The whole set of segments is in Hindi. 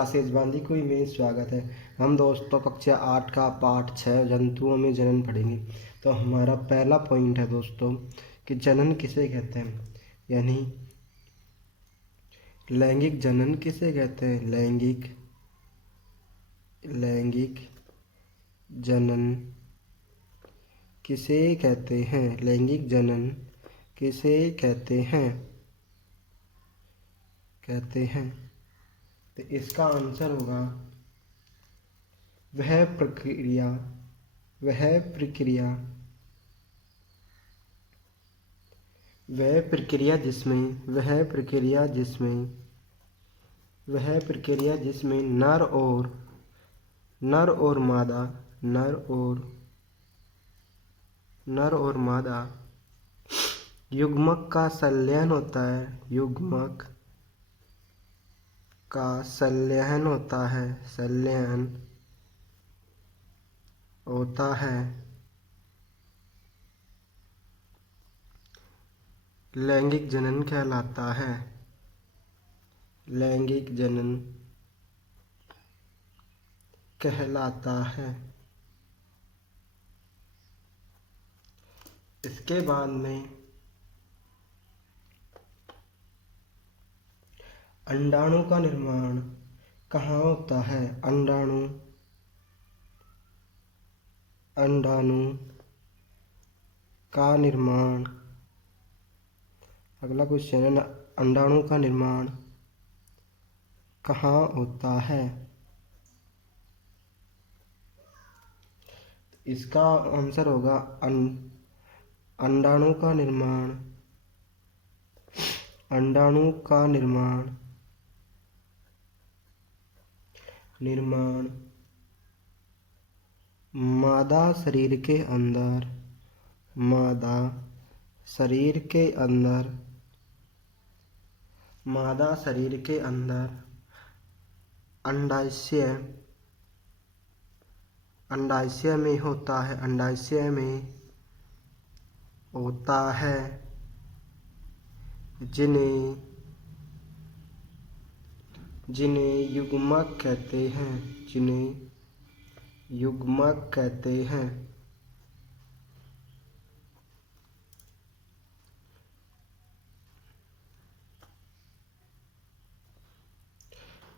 आशीष बांदी को में स्वागत है। हम दोस्तों कक्षा 8 का पाठ 6 जंतुओं में जनन पढ़ेंगे। तो हमारा पहला पॉइंट है दोस्तों कि जनन किसे कहते हैं, यानी लैंगिक जनन किसे कहते हैं। लैंगिक जनन किसे कहते हैं। लैंगिक जनन किसे कहते हैं। तो इसका आंसर होगा वह प्रक्रिया जिसमें नर और मादा युग्मक का संलयन होता है। संलयन होता है। लैंगिक जनन कहलाता है। इसके बाद में अंडाणु का निर्माण कहाँ होता है। अंडाणु का निर्माण, अगला क्वेश्चन है, अंडाणु का निर्माण कहाँ होता है। इसका आंसर होगा अंडाणु का निर्माण मादा शरीर के अंदर अंडाशय में होता है। जिन्हें युग्मक कहते हैं।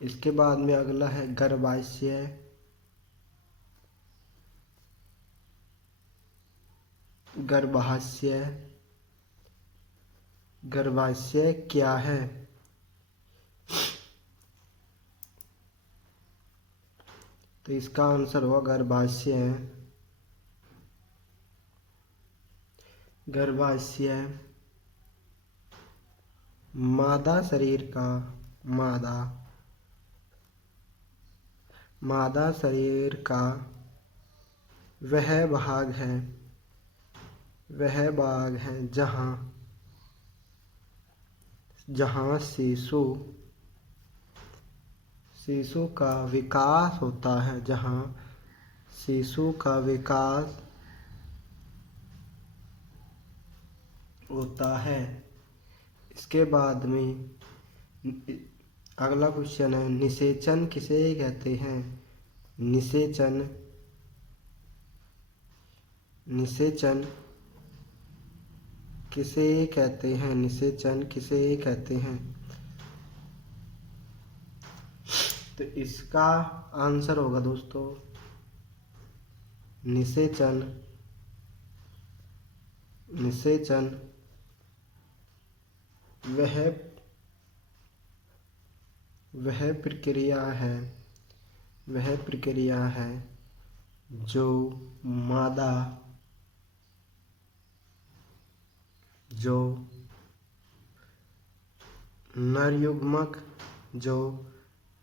इसके बाद में अगला है गर्भाशय। गर्भाशय क्या है। तो इसका आंसर होगा गर्भाशय मादा शरीर का वह भाग है जहाँ शिशु का विकास होता है। इसके बाद में अगला क्वेश्चन है, निषेचन किसे कहते हैं। निषेचन किसे कहते हैं। तो इसका आंसर होगा दोस्तों निषेचन वह प्रक्रिया है जो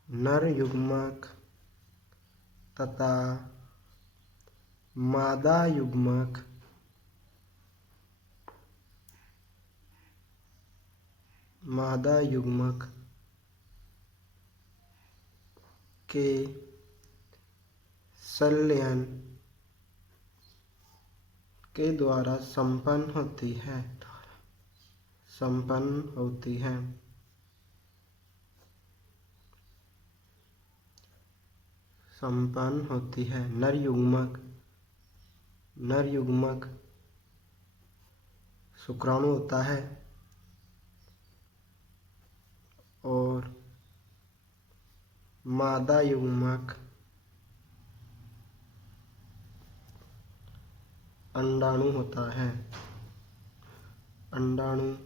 नर युग्मक तथा मादा युग्मक के संलयन के द्वारा संपन्न होती है। संपन्न होती है। नर युग्मक शुक्राणु होता है और मादा युग्मक अंडाणु होता है। अंडाणु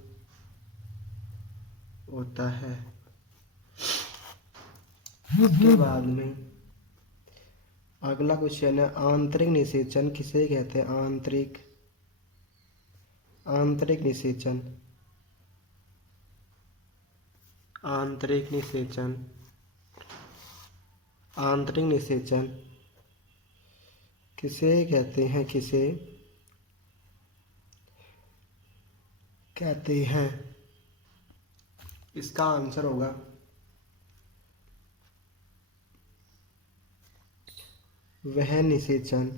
होता है। उसके बाद में अगला क्वेश्चन है, आंतरिक निषेचन किसे कहते हैं? आंतरिक निषेचन किसे कहते हैं? इसका आंसर होगा वह निषेचन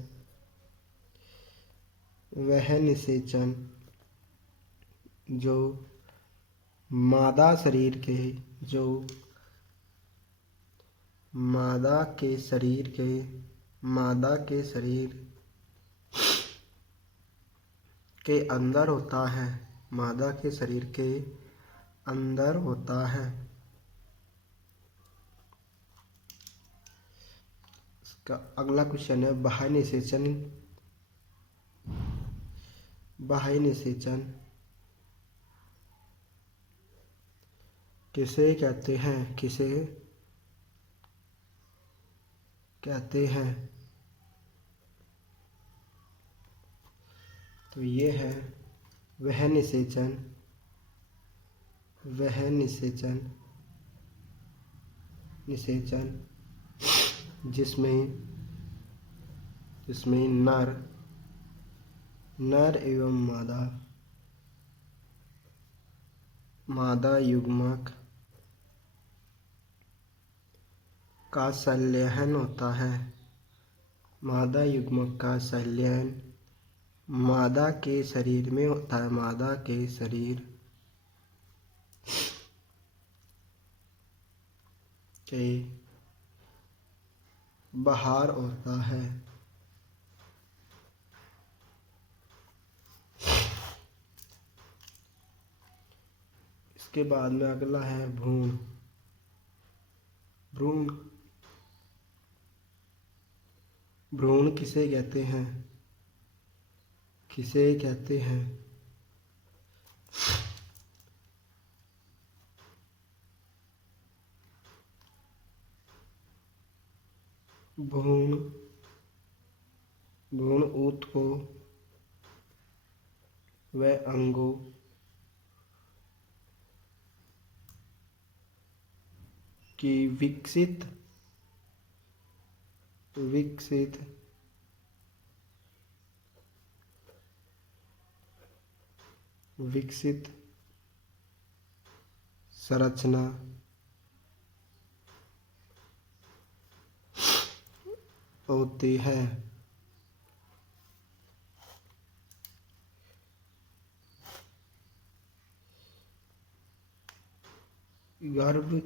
जो मादा शरीर के अंदर होता है। मादा के शरीर के अंदर होता है। इसका अगला क्वेश्चन है, बाह्य निषेचन किसे कहते हैं? तो ये है वह निषेचन जिसमें नर एवं मादा युग्मक का संलयन होता है। मादा युग्मक का संलयन मादा के शरीर में होता है। मादा के शरीर के बाहर होता है। इसके बाद में अगला है भ्रूण किसे कहते हैं? भ्रूण ऊतकों व अंगों की विकसित संरचना होती है। गर्भ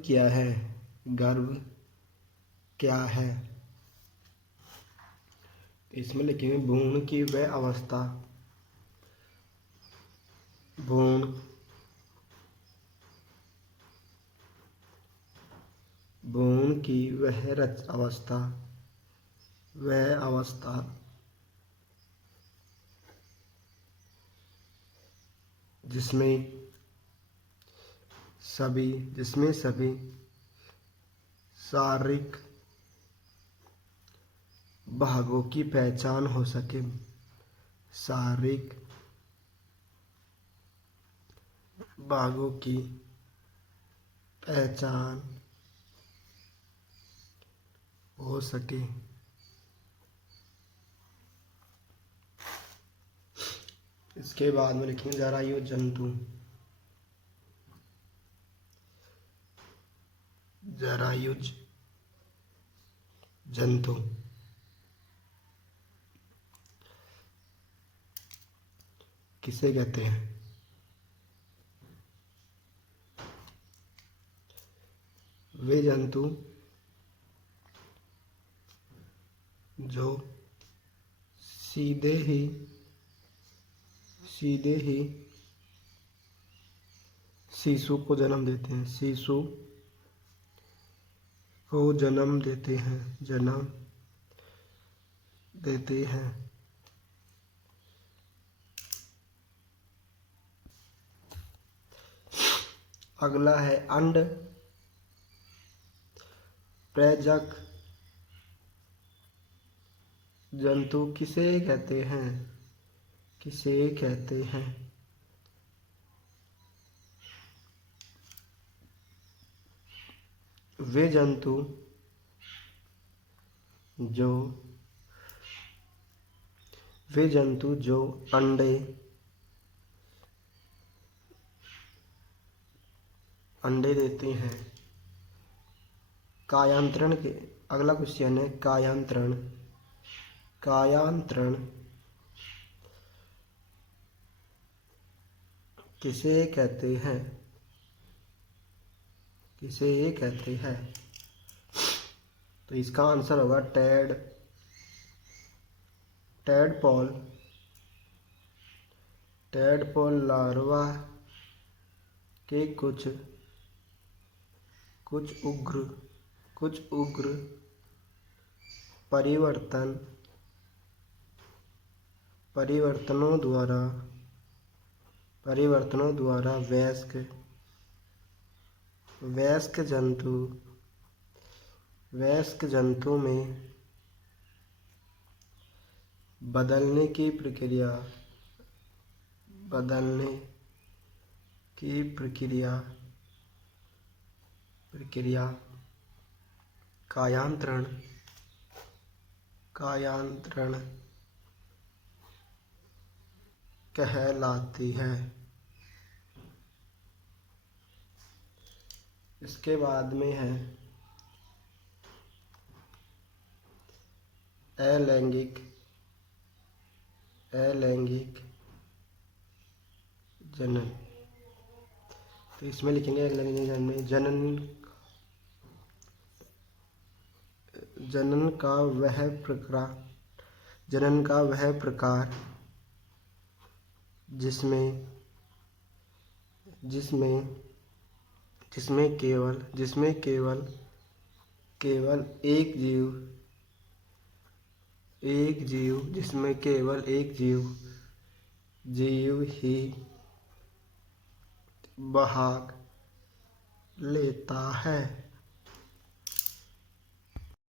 क्या है? इसमें लिखेंगे भ्रूण की वह अवस्था वह अवस्था जिसमें सभी शारीरिक भागों की पहचान हो सके। शारीरिक भागों की पहचान हो सके। इसके बाद में लिखेंगे जरायु जंतु किसे कहते हैं? वे जंतु जो सीधे ही शिशु को जन्म देते हैं, शिशु को जन्म देते हैं। अगला है अंड प्रेजक जंतु किसे कहते हैं? वे जंतु जो अंडे देते हैं। कायांतरण के अगला क्वेश्चन है कायांतरण किसे कहते हैं? तो इसका आंसर होगा टैडपोल लार्वा के कुछ उग्र परिवर्तनों द्वारा वयस्क जंतु में बदलने की प्रक्रिया कायांतरण कहलाती है। इसके बाद में है अलैंगिक जनन। तो इसमें लिखेंगे अलैंगिक जनन में जनन का वह प्रकार जिसमें केवल एक जीव ही भाग लेता है।